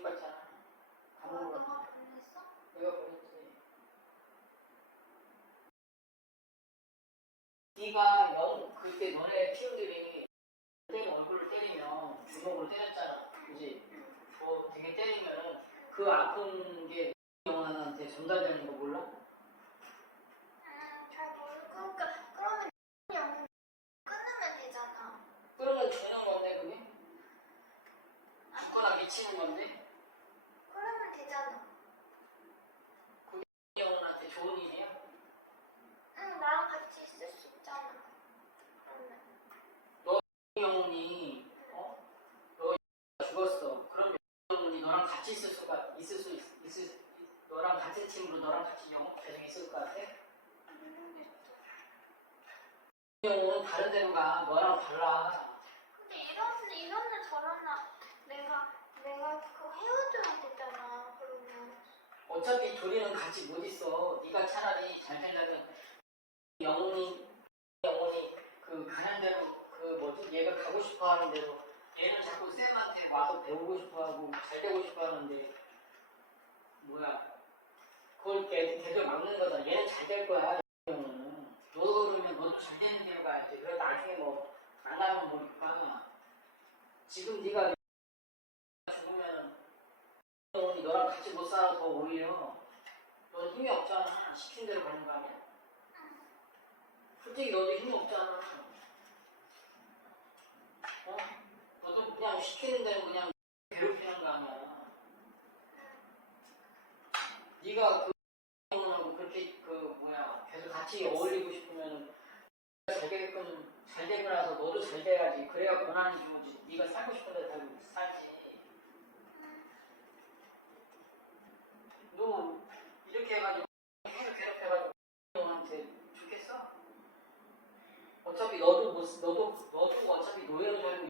지옥 같잖아. 감옥으로. 너가 보냈어? 내가 보냈지. 네가 영 그때 너네 팀들이 때리 얼굴을 때리면 주먹으로 때렸잖아. 그지? 뭐 되게 때리면은 그 아픈 게 영혼한테 전달되는 거 몰라? 음, 잘 모르고. 그러니까 그러면 끊으면 되잖아. 그러면 주는 건데 그게? 죽거나 미치는 건데? 되잖아. 영혼한테 좋은 일이야? 응, 나랑 같이 있을 수 있잖아. 그러면. 영혼이 어? 너 죽었어. 그럼 영혼이 너랑 같이 있을 수가 있을 수 있, 있을 너랑 같은 팀으로 너랑 같이 영혼 계속 있을 것 같아? 모르겠어. 영혼은 다른 데로 가. 너랑 달라. 근데 이런 이런날 저런날 내가 내가 그거 헤어져야 되잖아. 그러면. 어차피 둘이는 같이 못 있어. 네가 차라리 잘 되려면 영혼이 영혼이 그 가는 대로 그 뭐지 얘가 가고 싶어 하는 대로 얘는 자꾸 쌤한테 와서 배우고 싶어 하고 잘 되고 싶어 하는데 뭐야 그걸 걔, 걔들 막는 거다. 얘는 잘 될 거야. 너도 그러면 너도 잘 되는 대로 가야지. 그래 나중에 뭐 만나면 모르겠다. 지금 네가 죽으면은 영혼이 너랑 같이 못 살아 더 오히려 넌 힘이 없잖아. 시킨 대로 가는 거 아니야? 솔직히 너도 힘이 없잖아. 어? 너도 그냥 시키는 대로 그냥 괴롭히는 거 아니야. 네가 그 영혼하고 그렇게 그 뭐야 계속 같이 어울리고 싶으면 잘 되게끔 잘 되고 나서 너도 잘 돼야지. 그래야 고난이 주지 네가 살고 싶은 데 살고 살지 너 이렇게 해가지고 계속 괴롭혀가지고 형한테 좋겠어? 어차피 너도 못 쓰- 너도 너도 어차피 노예로 살고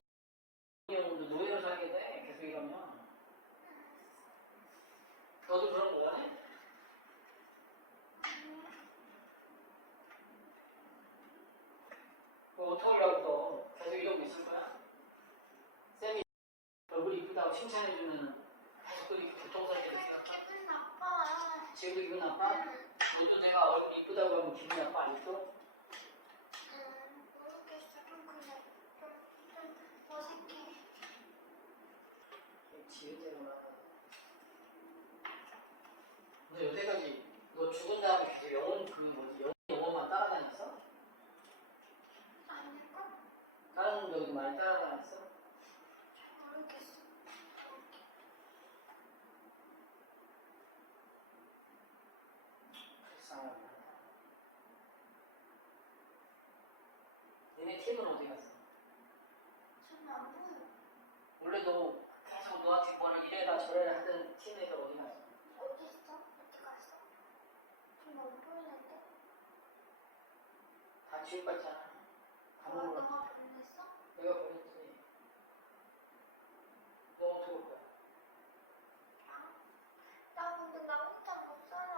형도 노예로 살게 돼 계속 이러면 너도 그런 거 원해? 그거 어떻게 하려고 너 계속 이러고 있을 거야? 쌤이 얼굴 이쁘다고 칭찬해주면 계속 또 이렇게 교통사고를 생각해 기분 나빠. 지금도 기분 나빠? 응, 너도 내가 얼굴 이쁘다고 하면 기분 나빠 아직도? 응, 모르겠어. 좀 그래. 좀, 좀 어색해. 지은재구나 너 여태까지 너 죽은 다음에 계속 영혼 그 뭐지 영혼 영혼만 따라다녔어? 아닐까? 다른 분들도 많이 따라다녔어? 모르겠어. 불쌍하다 너네 팀은 어디 갔어? 저는 안 보여. 원래 너 계속 너한테 뭐를 이래라 저래라 하던 팀 애들 어디 갔어? 어디 있어? 어디 갔어? 좀 안 보이는데? 다 지옥 갔잖아 너, 감옥으로 보냈어? 내가 보냈지 너 어떻게 올 거야? 나 근데 나 혼자 못 살아.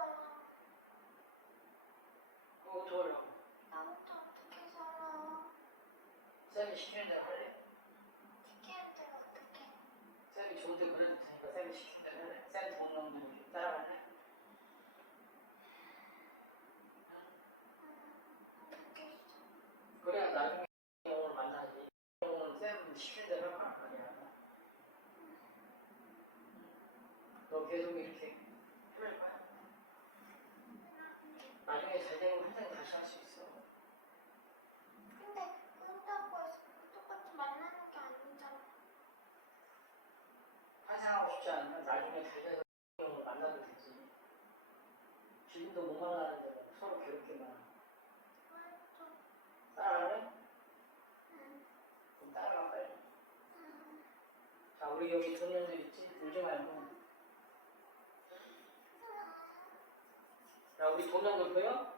너 어떻게 하려고? 나 혼자 어떻게 살아? 쌤이 시키는 대로 할래? 시키는 대로 어떻게? 쌤이 좋은데 그래도 되니까 쌤이 시키는 대로 할래? 쌤돈 넣는 거 따라갈래? 모르겠어. 그래야 나중에 영혼을 만나지 영혼은 쌤 시키는 대로 할 거란 말이야 너 계속 이렇게? 나중에 잘 되면 환생 다시 할 수 있어 근데 끝나고 해서 똑같이 만나는 게 아니잖아. 환생하고 싶지 않으면 나중에 잘 돼서 영혼을 만나도 되지 지금도 못 만나는데 서로 괴롭게만. 따라갈래? 응. 그럼 따라가 빨리 응. 자 우리 여기 두 명들 있지? 울지 말고 두명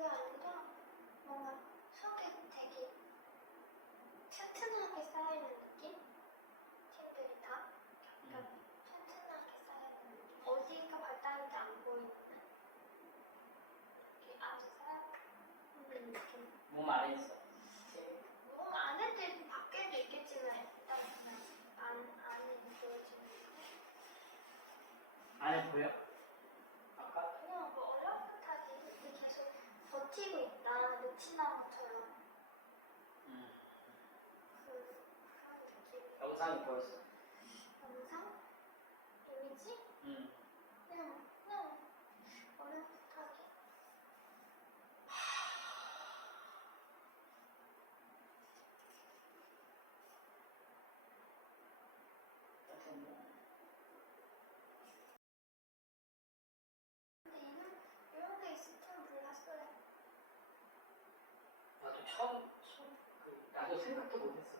그게 아니라 뭔가 속에 되게 튼튼하게 쌓여있는 느낌? 팀들이 다? 약간 음. 튼튼하게 쌓여있는 느낌? 어디가 발달인지 안 보이는 이렇게 아주 쌓이는 음. 느낌? 몸 안에 있어. 네. 몸 안에도 있고 밖에도 있겠지만 일단 그냥 안, 안에 보여지는 느낌? 안에 보여? 영상이 보였어. 영상? 이미지? 음. 그냥 그냥 어렴풋하게 뭐. 근데 이런 이런 게 있을 줄 몰랐어요 나도 처음, 처음 그, 나도 생각도 못했어.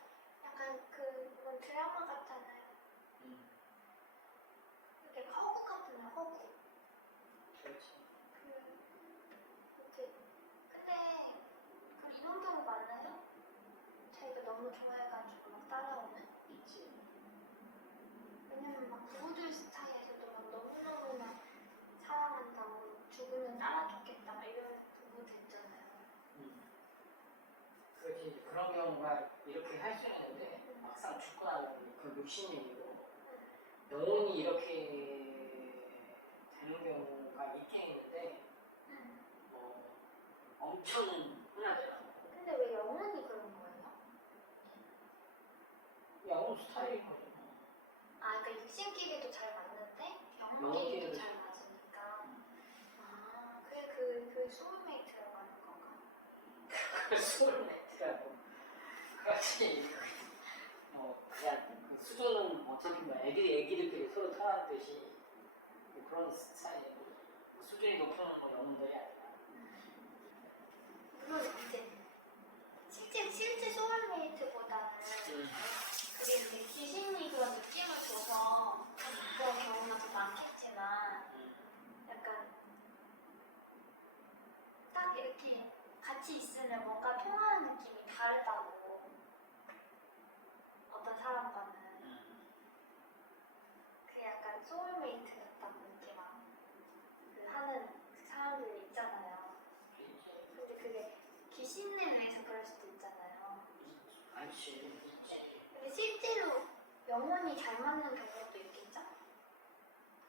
그런 경우가 이렇게 할 수 있는데 막상 죽고 나면 그 욕심이고 영혼이 이렇게 되는 경우가 있긴 있는데 응. 뭐 엄청 흔하더라고. 근데 왜 영혼이 그런 거예요? 영혼 스타일인 거죠. 아 그러니까 육신끼리도 잘 맞는데 영혼끼리도 잘 맞으니까 아 그게 그, 그 소울메이트라고 하는 건가? 그 소울메이트라고. 그렇지. 뭐 그냥 그 수준은 어차피 뭐 애들이 애기들끼리 서로 통하는 듯이 뭐 그런 스타일이고 수준이 높은 뭐 영혼들이 아니라. 물론 이제 실제 실제 소울메이트보다는 그게 이제 귀신이 그런 느낌을 줘서 그런 경우가 더 많겠지만 약간 딱 이렇게 같이 있으면 뭔가 통하는 느낌이 다르다고 어떤 사람과는 그 약간 소울메이트 같다고 이렇게 막그 하는 그 사람들 있잖아요. 근데 그게 귀신에 의해서 그럴 수도 있잖아요. 많지. 근데 실제로 영혼이 잘 맞는 경우도 있겠죠?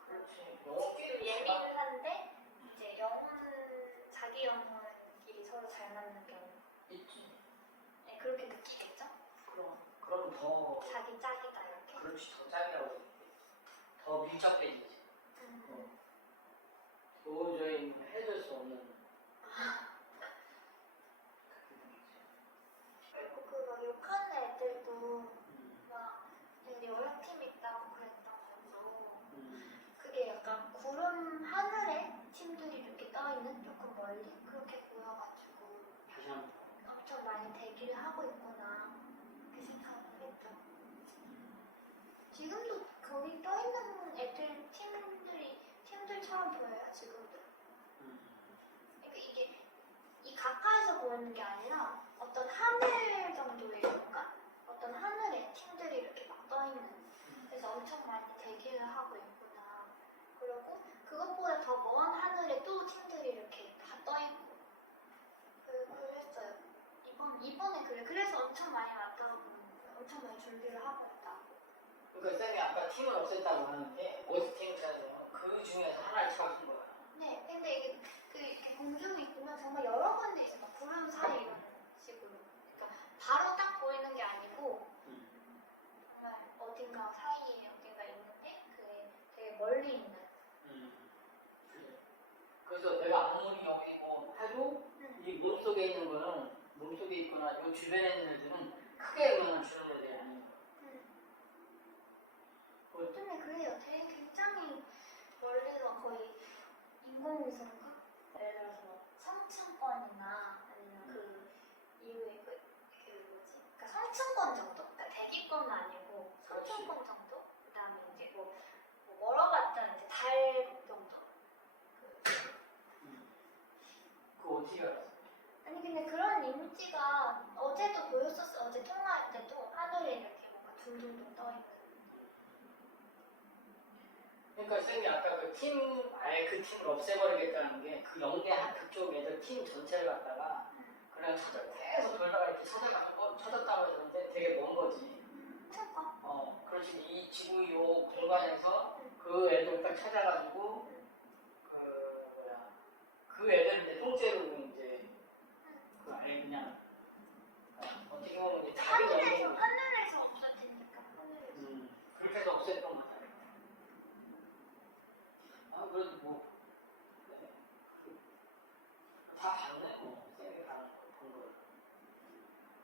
그렇지. 영혼끼리 예민한데 이제 영혼 자기 영혼끼리 서로 잘 맞는 경우 있지. 네, 그렇게 느끼겠죠? 그럼 그럼 더 자기 짝이다 이렇게 그렇지 더 짝이라고 얘기해. 더 밀접해지지. 음. 도저히 해줄 수 없는. 그리고 그 막 욕하는 애들도 음, 막 되게 여러 팀 있다고 그랬다고 음, 그게 약간 구름 하늘에 팀들이 이렇게 떠있는 조금 멀리 그렇게 보여가지고 다시 한 번. 엄청 대기를 하고 있구나 그 생각을 했죠. 지금도 거기 떠있는 애들 팀들이 팀들처럼 보여요 지금도. 음, 그러니까 이게 이 가까이서 보이는 게 아니라 어떤 하늘 정도의 뭔가 어떤 하늘에 팀들이 이렇게 막 떠있는 그래서 엄청 많이 대기를 하고 있구나. 그리고 그것보다 더 먼 하늘에 또 팀들이 이렇게 다 떠있고. 이번, 이번에 그래. 그래서 엄청 많이 왔다고 엄청 많이 준비를 하고 있다고. 그러니까 쌤이 아까 팀을 없앴다고 하는데 팀처럼 그 중에서 하나를 찾은 거야. 네, 근데 이게 그 이렇게 공중에 보면 정말 여러 군데 있어. 막 구름 사이 이런 식으로. 그러니까 바로 딱 보이는 게 아니고 음, 정말 어딘가 사이에 어딘가 있는데 그게 되게 멀리 있는. 음. 그래. 그래서 내가 아무리 여기 뭐 해도 음. 이 몸속에 있는 거는 몸 속에 있거나 이 주변에 있는 애들은 크게 영향을 주는 애들이 아닌 거야. 음. 그 요즘에 그래요. 되게 굉장히 멀리서 거의 인공위성 그러니까 선생님 아까 그 팀 아예 그 팀을 없애버리겠다는 게 그 영대 한 그쪽 애들 팀 전체를 갖다가 그냥 찾아 계속 돌다가 이렇게 찾아가고 어, 찾았다고 했는데 되게 먼 거지. 찾아. 어, 그렇지 이 지구 요 공간에서 그 애들 딱 찾아가지고 그 뭐야 그 애들 이제 통째로